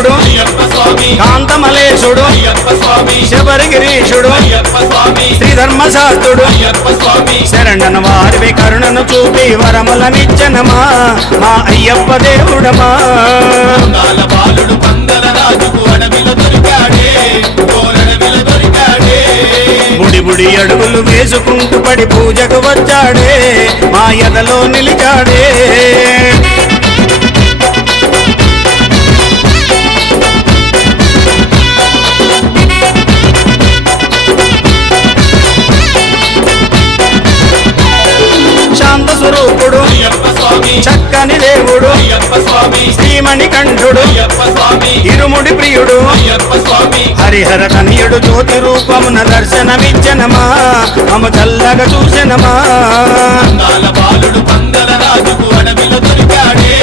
మల్లేశుడు కాంతమలేశుడు శబరిగిరీశుడు శ్రీధర్మశాస్త్రుడు శరణను వారివి కరుణను చూపి వరములనిచ్చనమా మా అయ్యప్ప దేవుడమా బాలుడు పందల రాజుకు అడవిలో దొరికాడే కోరడవిలో దొరికాడే బుడి బుడి అడుగులు వేసుకుంటూ పడి పూజకు వచ్చాడే మా ఎదలో నిలిచాడే శాంత స్వరూపుడు చక్కని దేవుడు శ్రీమణికంఠుడు ఇరుముడి ప్రియుడు హరిహర తనయుడు జ్యోతి రూపమున దర్శనమిచ్చనమా మమ చల్లగా చూసెనమా బాలుడు పందల రాజుకు అడవిలో దొరికాడే